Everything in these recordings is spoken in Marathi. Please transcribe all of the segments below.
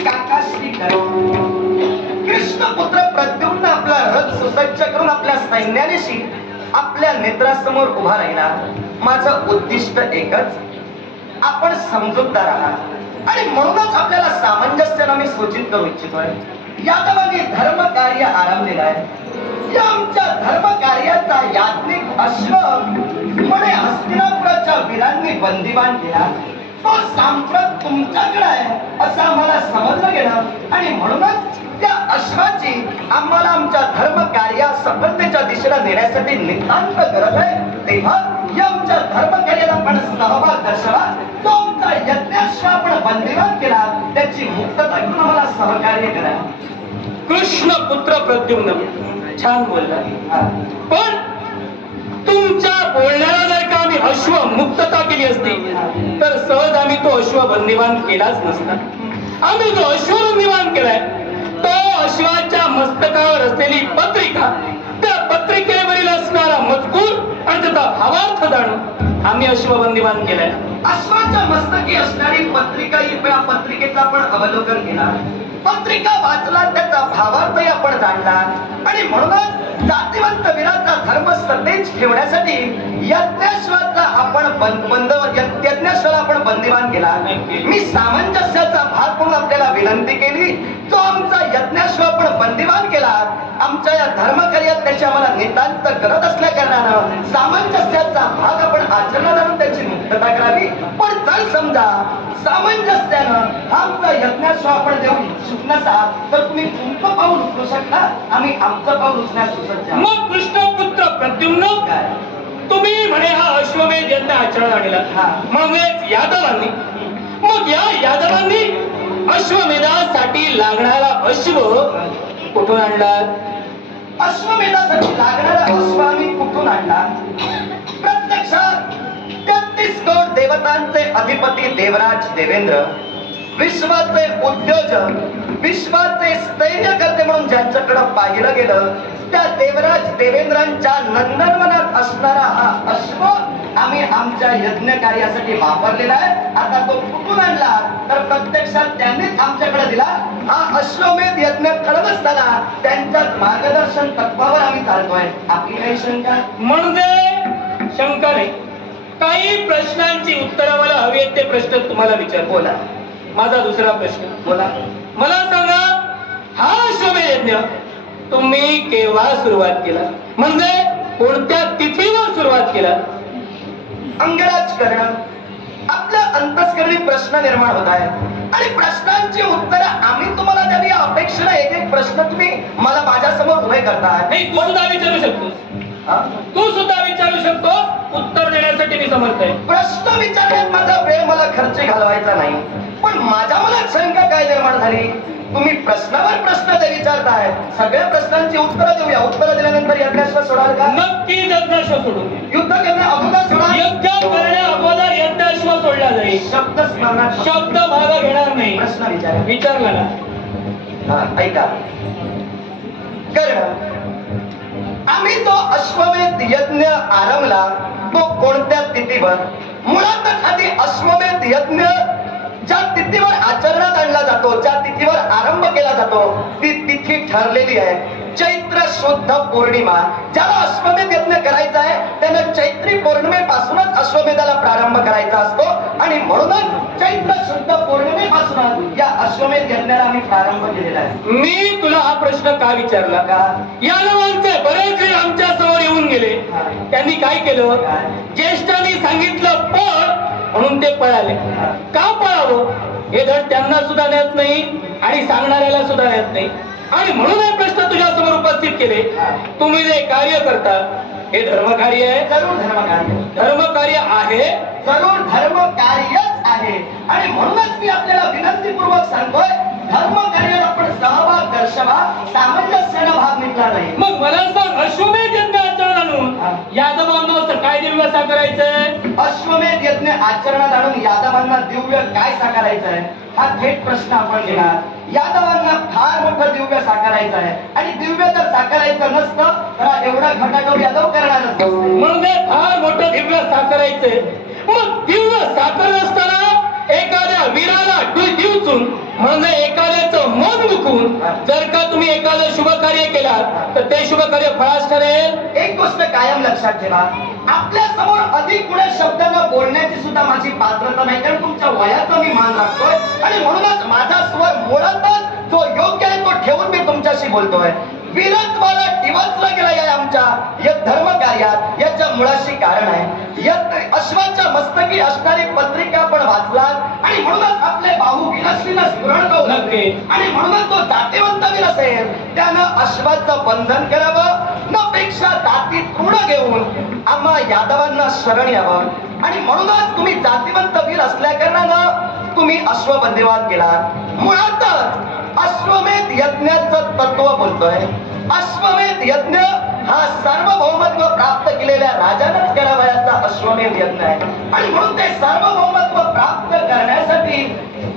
काकाश्री करून कृष्णपुत्र प्रद्युम्न आपला रथ सुसज्ज करून आपल्या सैन्यानेशी आपल्या नेत्रासमोर उभा राहिला. माझं उद्दिष्ट एकच, आपण समजूतदार आहात आणि म्हणूनच आपल्याला सामंजस्यानं मी सूचित करू इच्छितोय. यादवांनी धर्म कार्य आरंभलेलं आहे. या आमच्या धर्म कार्याचा याज्ञिक अश्व म्हणे हस्तिनापुराच्या वीरांनी बंदिवान केला. तो सांप्रत तुमच्याकडे आहे असं आम्हाला समजलं गेलं आणि म्हणूनच त्या अश्वाची आम्हाला आमच्या धर्म कार्या सफलतेच्या दिशेला नेण्यासाठी नितांत गरज आहे. तेव्हा या आमच्या धर्म कार्याला आपण सहभाग दर्शवा. तो आमचा यज्ञाश्व आपण बंदिवान केला, त्याची मुक्तता करून आम्हाला सहकार्य करा. कृष्ण पुत्र प्रद्युम्न छान बोलला, पण तुमच्या बोलण्याला जर का आम्ही अश्व मुक्तता केली असती तर सहज आम्ही तो अश्व बंदिवान केलाच नसता. आम्ही जो अश्व बंदिवान केलाय तो अश्वाच्या मस्तकावर असलेली पत्रिका, त्या पत्रिकेवरील असणारा मजकूर आणि त्याचा भावार्थ जाणून आम्ही अश्व बंदिवान केलाय. अश्वाच्या मस्तकी असणारी पत्रिका ही पत्रिकेचा आपण अवलोकन केला, पत्रिका वाचला, त्याचा भावार्थही आपण जाणला आणि म्हणूनच जातिवंत वीराचा धर्म सतेज ठेवण्यासाठी यज्ञाश्वाचा आपण यज्ञाश्वाला आपण बंदिवान केला. मी सामंजस्याचा भाग म्हणून आपल्याला विनंती केली. जो आमचा यज्ञाश्व आपण बंदिवान केला, आमच्या या धर्मकार्यात त्याची आम्हाला नितांत गरज असल्या कारणानं सामंजस्याचा भाग आपण आचरणात आणून त्याची मुक्तता करावी. पण जर समजा सामंजस्यानं आमचा यज्ञाश्व आपण देऊ इच्छुक नसाल तर तुम्ही तुमचं पाऊल उचलू शकता, आम्ही आमचं पाऊल उचलण्यास सुसज्ज. मग कृष्णपुत्र प्रद्युम्न, तुम्ही म्हणे हा अश्वमेध यज्ञ आचरण आणला, म्हणजेच यादवांनी. मग या यादवांनी अश्वमेधासाठी लागणारा अश्व कुठून आणला? अश्वमेधासाठी लागणारा अश्व आम्ही कुठून आणला? प्रत्यक्षात 33 कोट देवतांचे अधिपती देवराज देवेंद्र, विश्वाचे उद्योजक, विश्वाचे स्थैर्यकर्ते म्हणून ज्यांच्याकडे पाहिलं गेलं त्या देवराज देवेंद्रांच्या नंदनवनात असणारा हा अश्व आम्ही आमच्या यज्ञ कार्यासाठी वापरलेला आहे. आता तो कुठून आणला तर प्रत्यक्षात त्यांनीच आमच्याकडे दिला. हा अश्वमेध यज्ञ करत असताना त्यांच्याच मार्गदर्शन तत्वावर आम्ही चालतोय. आपली काही शंका? म्हणजे शंका नाही, काही प्रश्नांची उत्तरं मला हवी आहेत. ते प्रश्न तुम्हाला विचार. बोला. माझा दुसरा प्रश्न, बोला. मला सांगा, हा अश्वमेध यज्ञ तुम्ही केव्हा सुरुवात केला? म्हणजे कोणत्या तिथीवर सुरुवात केला? अंगराज करणं आपल्या अंतस्करणी प्रश्न निर्माण होत आहे आणि प्रश्नांची उत्तरं आम्ही तुम्हाला द्यावी या अपेक्षेला एक एक प्रश्न तुम्ही मला माझ्या समोर उभे करताय. नाही, तू सुद्धा विचारू शकतोस, तू सुद्धा विचारू शकतो. उत्तर देण्यासाठी मी समर्थ आहे. प्रश्न विचारण्यात माझा वेळ मला खर्च घालवायचा नाही. पण माझ्या मनात शंका काय निर्माण झाली? तुम्ही प्रश्नावर प्रश्न जे विचारताय, सगळ्या प्रश्नांची उत्तरं देऊया. उत्तरं दिल्यानंतर यज्ञाश्व सोडाल का? नक्की यज्ञाश्व सोडू. युद्ध करण्या अगोदर सोडा. यज्ञ करण्या अगोदर यज्ञाश्व सोडला जाईल. शब्द स्मरणात शब्द भाग घेणार नाही. प्रश्न विचारला ना. ऐका. कर्ण, आम्ही तो अश्वमेध यज्ञ आरंभला तो कोणत्या तिथीवर? मुळातच आधी अश्वमेध यज्ञ ज्या तिथीवर आचरणात आणला जातो, ज्या तिथीवर आरंभ केला जातो ती तिथी ठरलेली आहे. चैत्र शुद्ध पौर्णिमा. ज्याला अश्वमेध यज्ञ करायचा आहे त्यानं चैत्री पौर्णिमेपासूनच अश्वमेधाला प्रारंभ करायचा असतो आणि म्हणूनच चैत्र शुद्ध पौर्णिमेपासून या अश्वमेध यज्ञाला आम्ही प्रारंभ केलेला आहे. मी तुला हा प्रश्न का विचारला? का? यादवांचे बरेच वेळ आमच्या समोर येऊन गेले. त्यांनी काय केलं? ज्येष्ठांनी सांगितलं पळ म्हणून ते पळाले. का पळावं हे धड त्यांना सुद्धा नेत नाही आणि सांगणाऱ्याला सुद्धा नेत नाही. आणि म्हणून हे प्रश्न तुझ्या समोर उपस्थित केले. तुम्ही जे कार्य करता हे धर्मकार्य आहे? जरूर धर्मकार्य. धर्मकार्य आहे, जरूर धर्मकार्यच आहे. आणि म्हणूनच मी आपल्याला विनंतीपूर्वक सांगतोय, धर्मकार्यात आपण सहभाग दर्शवा, सामंजस्याने भाग निघला नाही. मग मला सांग, अश्वमेध यज्ञ आचरण आणून यादवांना काय दिव्य साकारायचंय? अश्वमेध यज्ञ आचरणात आणून यादवांना दिव्य काय साकारायचंय हा थेट प्रश्न आपण घेणार. यादवांना फार मोठं दिव्य साकारायचं आहे आणि दिव्य जर साकारायचं नसतं तर एवढा घटाघट यादव करणारच. म्हणजे फार मोठं दिव्य साकारायचंय. मग दिव्य साकार असताना एखाद्या वीराला दिवचून म्हणजे एखाद्या चुकून जर का तुम्ही एखादं शुभ कार्य केलात तर ते शुभ कार्य फळास ठरेल. एक गोष्ट कायम लक्षात ठेवा, आपल्या समोर अधिक गुण्या शब्दानं बोलण्याची सुद्धा माझी पात्रता नाही, कारण तुमच्या वयाचा मी मान राखतोय आणि म्हणूनच माझा स्वर मुळातच जो योग्य आहे तो ठेवून मी तुमच्याशी बोलतोय. वीरत्वाला डिवचला गेला या आमच्या या धर्म कार्यात, याच्या मुळाशी कारण आहे. या अश्वाच्या मस्तकी असणारी पत्रिका पण वाचलात आणि म्हणूनच आपले बाहू विलसलीला स्मरण करू आणि म्हणूनच तो जातीवंत वीर असेल त्यानं अश्वाचं बंधन करावं, न पेक्षा दाती तृण घेऊन आम्हा यादवांना शरण यावं. आणि म्हणूनच तुम्ही जातीवंत वीर असल्या कारणानं तुम्ही अश्वबंदीवाद केला. मुळातच अश्वमेध यज्ञाचं तत्व बोलतोय. अश्वमेध यज्ञ हा सार्वभौमत्व प्राप्त केलेल्या राजानंच करावयाचा अश्वमेध यज्ञ आहे आणि म्हणून ते सार्वभौमत्व प्राप्त करण्यासाठी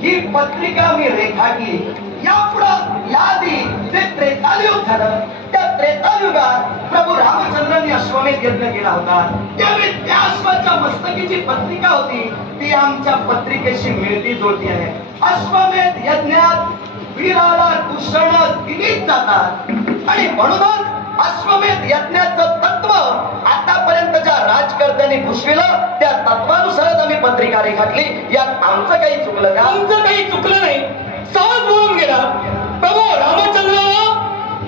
ही पत्रिका मी रेखाटली. यापुढं याआधी जे त्रेतायुग झालं त्या त्रेतायुगात प्रभू रामचंद्रांनी अश्वमेध यज्ञ केला होता, त्यावेळी त्या अश्वाच्या मस्तकीची पत्रिका होती ती आमच्या पत्रिकेशी मिळती जुळती आहे. अश्वमेध यज्ञात वीराला दूषण दिलीच जातात आणि म्हणूनच अश्वमेध यज्ञाचं तत्व आतापर्यंत ज्या राजकर्त्यांनी घुसविलं त्या तत्वानुसारच आम्ही पत्रिका रेखाटली. यात आमचं काही चुकलं का? आमचं काही चुकलं नाही, सहज बोलून गेला. प्रभू रामचंद्र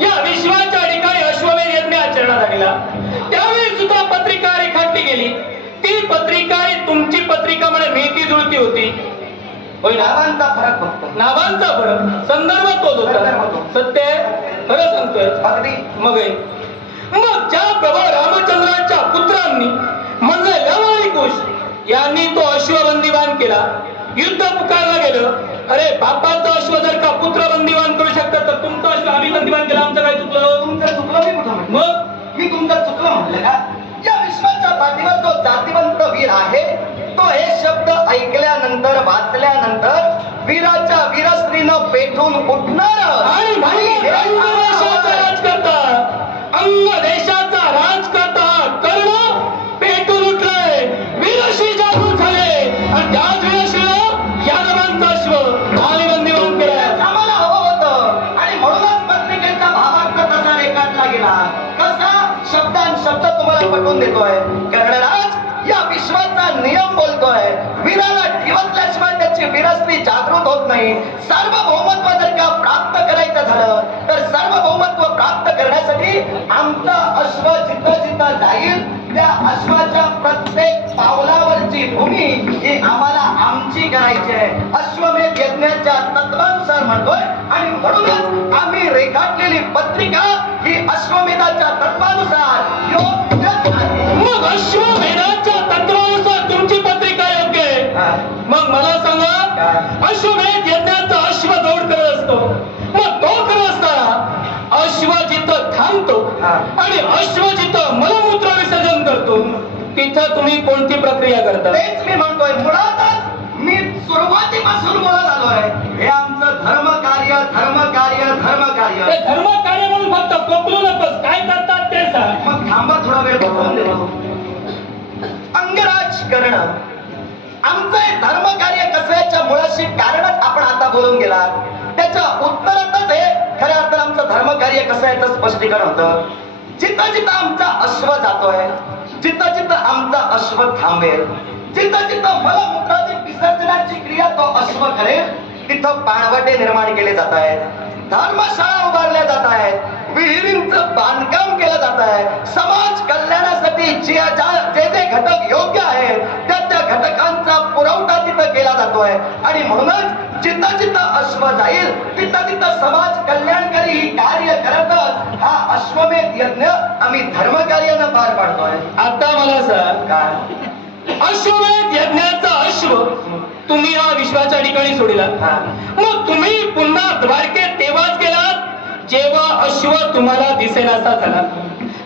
या विश्वाच्या ठिकाणी अश्वमेध यज्ञ आचरणात आलेला, त्यावेळी सुद्धा पत्रिका रेखाटली गेली. ती पत्रिका तुमची पत्रिका म्हणे मिळती जुळती होती. नावांचा फरक फक्त, नावांचा फरक, संदर्भ तोच होता. सत्य खरं सांगतोय अगदी. मग ज्या प्रभू रामचंद्राच्या पुत्रांनी म्हणजे लव कुश यांनी तो अश्वबंदीवान केला, युद्ध पुकारलं गेलं. अरे बापाचा अश्व जर का पुत्र बंदीवान करू शकतात तर तुमचा अश्व आम्ही बंदीवान केला, आमचं काय चुकलं? तुमचं चुकलं मी कुठं म्हटलं? मग मी तुमचं चुकलं म्हटलं का? या विश्वाच्या पाठीवर जो जातीवंत वीर आहे तो हे शब्द ऐकल्यानंतर वाचल्यानंतर वीराच्या वीरस्त्रीनं पेटून उठणार आणि देशाचा राजकर्ता, अंग देशाचा राजकर्ता कर्ण पेटून उठलाय, वीरश्री जागृत झाले आणि त्याच वीरश्रीनं यादवांचा अश्व आम्ही बंदीवान केलं. आम्हाला हवं होतं आणि म्हणूनच पत्रिकेचा भावार्थ तसा रेखाटला गेला. कसा? शब्द तुम्हाला पटवून देतोय. कर्णराज या विश्वाचा नियम बोलतोय, वीराला ठेवल्याशिवाय त्याची वीरस्त्री जागृत होत नाही. सार्वभौमत्व जर का प्राप्त करायचं झालं तर सार्वभौमत्व प्राप्त करण्यासाठी आमचा अश्व जिथं जिथं जाईल त्या अश्वाच्या प्रत्येक पावलावरची भूमी ही आम्हाला आमची करायची आहे. अश्वमेध यज्ञाच्या तत्वानुसार म्हणतोय आणि म्हणूनच आम्ही रेखाटलेली पत्रिका ही अश्वमेधाच्या तत्वानुसार योग्य आहे. मग अश्वमेधाच्या तत्वानुसार तुमची पत्रिका योग्य आहे. मग मला सांगा, अश्वमेध यज्ञाचा अश्व दौड करत असतो, मग तो करत असताना अश्व जिथं थांबतो आणि अश्व जिथं मलमूत्र विसर्जन करतो तिथं तुम्ही कोणती प्रक्रिया करता? तेच मी म्हणतोय. मुळातच मी सुरुवातीपासून बोलत आलोय, हे आमचं धर्म कार्य धर्म कार्य धर्म कार्य. ते धर्म कार्य म्हणून फक्त कोकलू नकोस, काय करतात ते सांग. मग थांबा थोडा वेळ बघून देतो. अंगराज करणं आमचं हे धर्म कार्य कसं याच्या मुळाशी कारणच आपण आता बोलून गेला. त्याच्या उत्तरातच हे खऱ्या अर्थानं आमचं धर्म कार्य कसं याचं स्पष्टीकरण होतं. जिथं जिथं आमचा अश्व जातोय, जिथं जिथं आमचा अश्व थांबेल, जिथं जिथं मलमूत्राची विसर्जनाची क्रिया तो अश्व करेल तिथं पाणवटे निर्माण केले जात आहेत, धर्मशाळा उभारल्या जात आहेत, विहिरींचं बांधकाम केलं जात आहे. समाज कल्याणासाठी जे जे घटक योग्य आहेत त्या त्या घटकांचा पुरवठा तिथं केला जातोय आणि म्हणूनच जिथं जिथं अश्व जाईल तिथं तिथं समाज कल्याणकारी ही कार्य करतच हा अश्वमेध यज्ञ आम्ही धर्म कार्यानं पार पाडतोय. आता मला सांग, अश्वमेध यज्ञाचा अश्व तुम्ही या विश्वाच्या ठिकाणी सोडिला, मग तुम्ही पुन्हा द्वारकेत तेव्हाच गेलात जेव्हा अश्व तुम्हाला दिसेनासा झाला.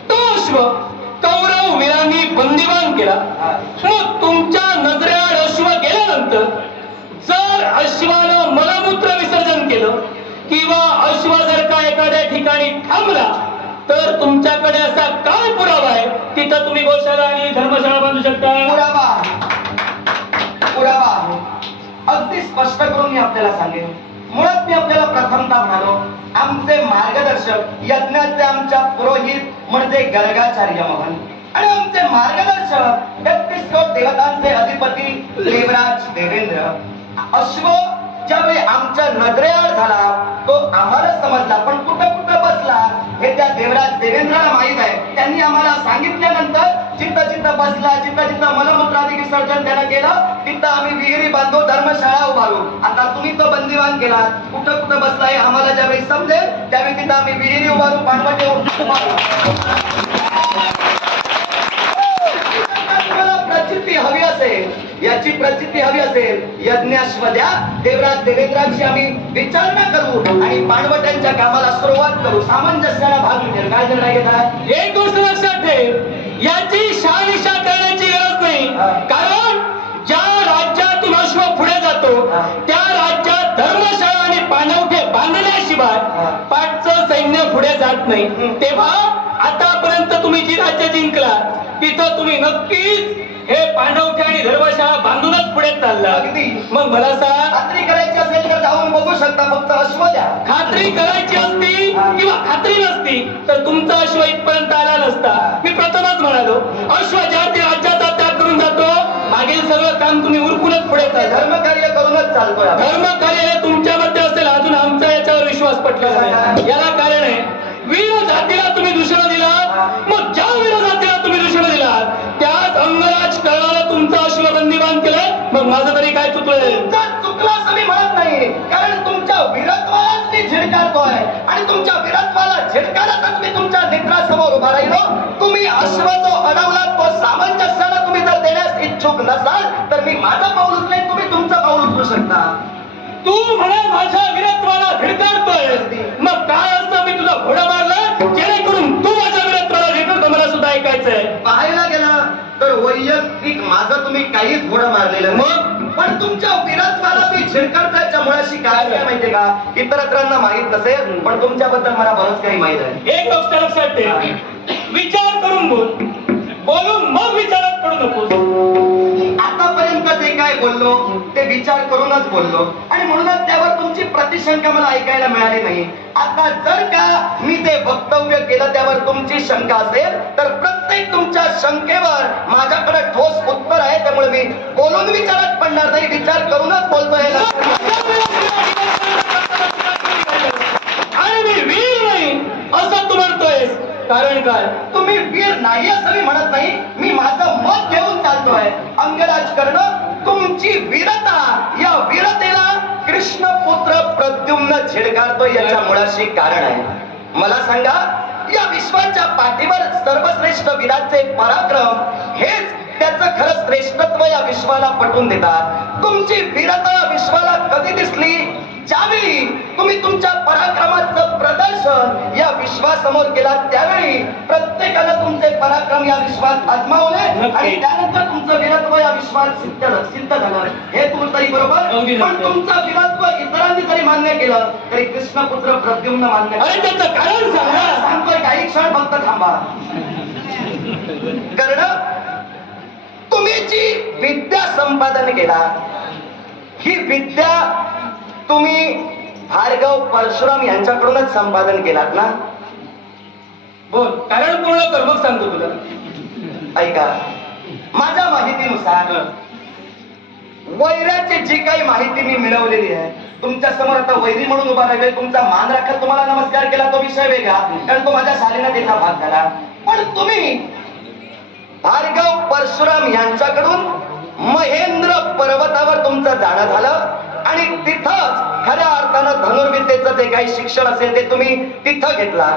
तो अश्व कौरव वीरांनी बंदिवान केला. मग तुमच्या नजरेआड अश्व गेल्यानंतर जर अश्वानं मलमूत्र विसर्जन केलं किंवा अश्व जर का एखाद्या ठिकाणी थांबला तर तुमच्याकडे असा काय पुरावा आहे तिथं तुम्ही गोशाळा आणि धर्मशाळा बांधू शकता? पुरावा आहे. अगदी स्पष्ट करून मी आपल्याला सांगेन. मुळात मी आपल्याला प्रथमतः म्हणालो, आमचे मार्गदर्शक यज्ञाचे आमच्या पुरोहित म्हणजे गर्गाचार्य मोहन आणि आमचे मार्गदर्शक 33 कोटी देवतांचे अधिपती देवराज देवेंद्र. अश्व ज्यावेळी आमच्या नजरेआड झाला तो आम्हाला समजला, पण कुठं कुठं बसला हे त्या देवराज देवेंद्राला माहित आहे. त्यांनी आम्हाला सांगितल्यानंतर जिथं जिथं बसला, जिथं जिथं मलमूत्रादी विसर्जन त्यानं केलं, तिथं आम्ही विहिरी बांधू, धर्मशाळा उभारू. आता तुम्ही तो बंदिवान केला, कुठं कुठं बसला हे आम्हाला ज्यावेळी समजेल त्यावेळी तिथं आम्ही विहिरी उभारू, पाणवटे प्रचिती हवी असेल, याची प्रचिती हवी असेल, यज्ञाश्वद्या देवराज देवेंद्रांची आम्ही विचारणा करू आणि पाणवट्यांच्या कामाला सुरुवात करू. सामंजस्याला भाग मिळेल. काय निर्णय घेतात? एक गोष्ट लक्षात ठेव, याची शहानिशा करण्याची गरज नाही. कारण ज्या राज्यातून अश्व पुढे जातो त्या राज्यात धर्मशाळा आणि पाणवठे बांधल्याशिवाय पाठचं सैन्य पुढे जात नाही. तेव्हा आतापर्यंत तुम्ही जी राज्य जिंकला तिथं तुम्ही नक्कीच हे पांडवठे आणि धर्मशाळा बांधूनच पुढे चालला. अगदी. मग मला सांग, खात्री करायची असेल तर जाऊन बघू शकता, फक्त अश्व द्या. खात्री करायची असती किंवा खात्री नसती तर तुमचा अश्व इथपर्यंत आला नसता. मी प्रथमच म्हणालो, अश्व ज्या ते राज्याचा त्याग करून जातो, मागील सगळं काम तुम्ही उरकूनच पुढे चालता. धर्मकार्य करूनच चालतोय. धर्मकार्य हे तुमच्यामध्ये असेल, अजून आमचा याच्यावर विश्वास पटला नाही. याला कारण आहे, वीर जातीला तुम्ही दूषण दिला, मग ज्या वीर जातीला तुम्ही दूषण दिला त्याच अंगराज करणारा तुमचा अश्व बंदिवान केलंय. मग माझं तरी काय चुकलंय? चुकलं असं मी म्हणत नाही, कारण तुमच्या वीरत्वालाच मी झिडकारतोय आणि तुमच्या वीरत्वाला झिडकारतच मी तुमच्या नेत्रासमोर उभा राहिलो. तुम्ही अश्व जो अडवला तो सामंजस्याला तुम्ही जर देण्यास इच्छुक नसाल तर मी माझं पाऊल उचलेन, तुम्ही तुमचं पाऊल उचलू शकता. तू म्हणा माझ्या वीरत्वाला झिडकारतोय, मग काय असतं मी तुझा घोडा मारला जेणेकरून तू माझ्या वीरत्वाला झिडकारतो? मला सुद्धा ऐकायचंय. पाहायला गेला तर वैयक्तिक माझं तुम्ही काहीच घोडा मारलेलं मग पण तुमच्या वीरत्वाला मी झिडकारताच्या मुळाशी काय माहितीये का? इतरांना माहित नसेल पण तुमच्याबद्दल मला बरंच काही माहित आहे. एक गोष्ट लक्षात ठेव, विचार करून बोल, बोलून मग विचारात पडू नकोस. आतापर्यंत जे काय बोललो ते विचार करूनच बोललो आणि म्हणूनच त्यावर तुमची प्रतिशंका मला ऐकायला मिळाली नाही. आता जर का मी ते वक्तव्य केलं त्यावर तुमची शंका असेल तर प्रत्येक तुमच्या शंकेवर माझ्याकडे ठोस उत्तर आहे. त्यामुळे मी बोलून विचारात पडणार नाही, विचार करूनच बोलतोय. आणि मी वीर नाही असं तू म्हणतोयस, कारण काय? तुम्ही वीर नाही असं मी म्हणत नाही, मी माझं मत घेऊन चालतोय. अंगराज करणं तुमची वीरता, या वीरतेला कृष्णपुत्र प्रद्युम्न झिडकारतो याच्या मुळाशी कारण आहे. मला सांगा, या विश्वाच्या पाठीवर सर्वश्रेष्ठ वीराचे पराक्रम हेच त्याचं खरं श्रेष्ठत्व या विश्वाला पटवून देतात. तुमची वीरता विश्वाला कधी दिसली? ज्यावेळी तुम्ही तुमच्या पराक्रमाचं प्रदर्शन या विश्वासमोर केला, त्यावेळी प्रत्येकानं तुमचे पराक्रम या विश्वात आजमावले आणि त्यानंतर तुमचं वीरत्व या विश्वात सिद्ध झालं. हे तरी बरोबर, पण तुमचं वीरत्व इतरांनी जरी मान्य केलं तरी कृष्णपुत्र प्रद्युम्न मान्य त्याचं कारण सांगतोय. काही क्षण फक्त थांबा. कारण तुम्ही जी विद्या संपादन केला, ही विद्या तुम्ही भार्गव परशुराम यांच्याकडूनच संपादन केलात ना? बोल, कारण पूर्ण कर, मग सांगतो तुला. ऐका, माझ्या माहितीनुसार वैराची जी काही माहिती मी मिळवलेली आहे, तुमच्या समोर आता वैरी म्हणून उभा राहिले, तुमचा मान राखत तुम्हाला नमस्कार केला तो विषय वेगळा, कारण तो माझ्या शाळेनं त्याचा भाग झाला. पण तुम्ही भार्गव परशुराम यांच्याकडून महेंद्र पर्वतावर तुमचं जाणं झालं आणि तिथंच खऱ्या अर्थानं धनुर्विद्येचं जे काही शिक्षण असेल ते तुम्ही तिथं घेतला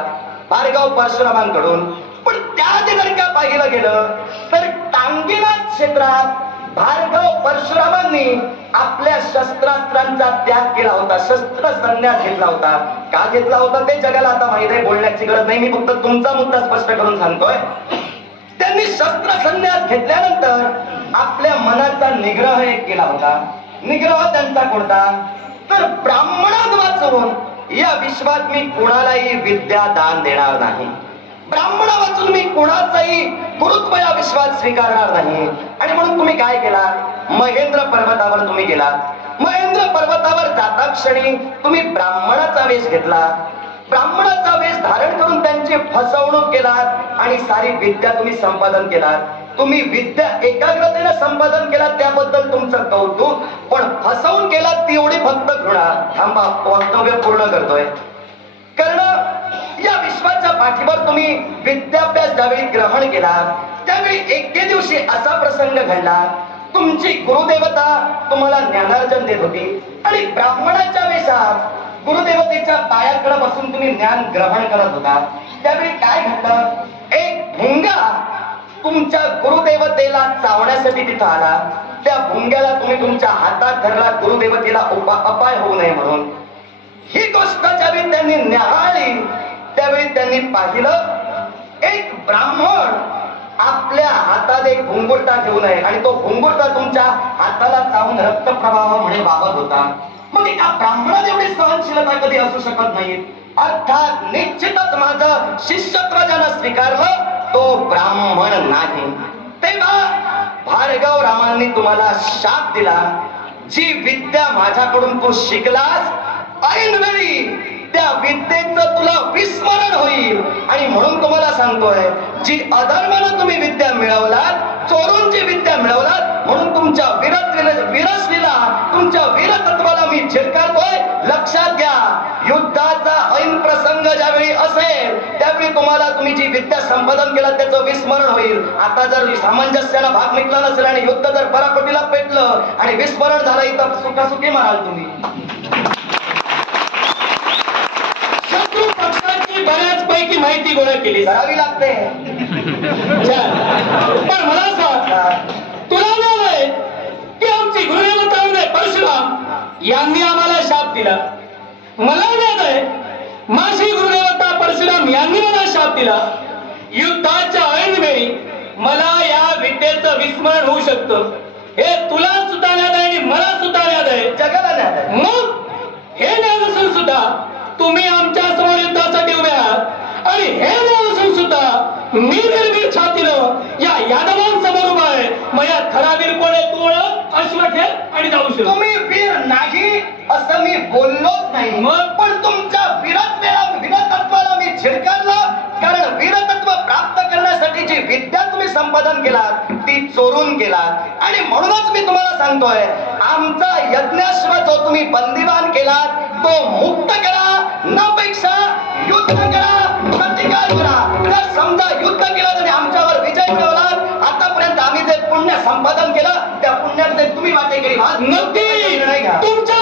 भार्गव परशुरामांकडून. पण त्याआधी जर का पाहिलं गेलं तर टांगीनाथ क्षेत्रात भार्गव परशुरामांनी आपल्या शस्त्रास्त्रांचा त्याग केला होता, शस्त्र संन्यास घेतला होता. का घेतला होता ते जगाला आता माहित आहे, बोलण्याची गरज नाही. मी फक्त तुमचा मुद्दा स्पष्ट करून सांगतोय. त्यांनी शस्त्र संन्यास घेतल्यानंतर आपल्या मनाचा निग्रह एक केला होता. निग्रह त्यांचा कोणता? तर ब्राह्मणात वाचून या विश्वात मी कुणालाही विद्या दान देणार नाही. ब्राह्मणा वाचून मी कुणाचाही गुरुत्व या विश्वात स्वीकारणार नाही. आणि म्हणून तुम्ही काय केला? महेंद्र पर्वतावर तुम्ही गेलात महेंद्र पर्वतावर जाता क्षणी तुम्ही ब्राह्मणाचा वेश घेतला, ब्राह्मणाचा वेश धारण करून त्यांची फसवणूक केलात आणि सारी विद्या तुम्ही संपादन केलात. तुम्ही विद्या एकाग्रतेने संपादन केलात त्याबद्दल तुमचं कौतुक, पण फसवून केलात ती एवढी फक्त घृणा. थांबा, वक्तव्य पूर्ण करतोय. कारण या विश्वाच्या पाठीवर तुम्ही विद्याभ्यास ज्यावेळी ग्रहण केला त्यावेळी एके दिवशी असा प्रसंग घडला, तुमची गुरुदेवता तुम्हाला ज्ञानार्जन देत होती आणि ब्राह्मणाच्या वेशात गुरुदेवतेच्या पायाकडे बसून तुम्ही ज्ञान ग्रहण करत होता. त्यावेळी काय घडलं, एक भुंगा तुमच्या गुरुदेवतेला चावण्यासाठी तिथं आला. त्या भुंग्याला तुम्ही तुमच्या हातात धरला, गुरुदेवतेला अपाय होऊ नये म्हणून. ही गोष्ट ज्यावेळी त्यांनी न्याहाळली त्यावेळी त्यांनी पाहिलं एक ब्राह्मण आपल्या हातात एक भुंगुरटा घेऊन आहे आणि तो भुंगुरटा तुमच्या हाताला चावून रक्तप्रवाह म्हणे वाहत होता. मग एका ब्राह्मणात एवढी सहनशीलता कधी असू शकत नाही. अर्थात निश्चितच माझं शिष्यत्व ज्यानं स्वीकारलं तो ब्राह्मण नाही. तेव्हा भार्गव रामांनी तुम्हाला शाप दिला, जी विद्या माझ्याकडून तू शिकलास ऐनवेळी त्या विद्येचं तुला विस्मरण होईल. आणि म्हणून तुम्हाला सांगतोय, जी अधर्मानं तुम्ही विद्या मिळवलात, चोरून जी विद्या मिळवलात, म्हणून तुमच्या विरसलीला तुमच्या वीरतत्वाला मी झिडकारतोय. लक्षात घ्या, युद्धाचा ऐन प्रसंग ज्यावेळी असेल त्यावेळी तुम्हाला तुम्ही जी विद्या संपादन केलं त्याचं विस्मरण होईल. आता जर सामंजस्यानं भाग मिटला नसेल आणि युद्ध जर पराकोटीला पेटलं आणि विस्मरण झालं, इथं सुखासुखी म्हणाल तुम्ही. शत्रू पक्षाची बऱ्याचपैकी माहिती गोळा केली करावी लागते. पण मला सांग, तुला मिळालंय की आमची गुरुदेवता परशुराम यांनी आम्हाला शाप दिला. मला मिळालंय माझी गुरुदेवता परशुराम यांनी मला शाप दिला. युद्धाच्या ऐनवेळी मला या विद्येचं विस्मरण होऊ शकतं. हे तुला सुद्धा ज्ञात आहे आणि मला सुद्धा ज्ञात आहे, जगाला ज्ञात आहे. मग हे ज्ञात असून सुद्धा तुम्ही आमच्या समोर युद्धासाठी उभे आहात आणि हे ज्ञात असून सुद्धा मी निर्भीड छातीनं या यादवांसमोर उभा आहे. माझ्या खरा वीर कोण आहे तू ओळख, अश्व ठेव आणि जाऊ शकतो. तुम्ही वीर नाही असं मी बोललोच नाही, पण तुमच्या वीरतत्वाला मी झिडकारलं. कारण वीरतत्व प्राप्त करण्यासाठी जी विद्या तुम्ही संपादन केलात ती चोरून केलात. आणि म्हणूनच मी तुम्हाला सांगतोय, आमचा यज्ञाश्व जो तुम्ही बंदिवान केलात तो मुक्त करा, नापेक्षा युद्ध करा, प्रतिकार करा. जर समजा युद्ध केलं आणि आमच्यावर विजय मिळवला, आतापर्यंत आम्ही जे पुण्य संपादन केलं त्या पुण्याचे तुम्ही वाटेकरी व्हा. नक्की तुमच्या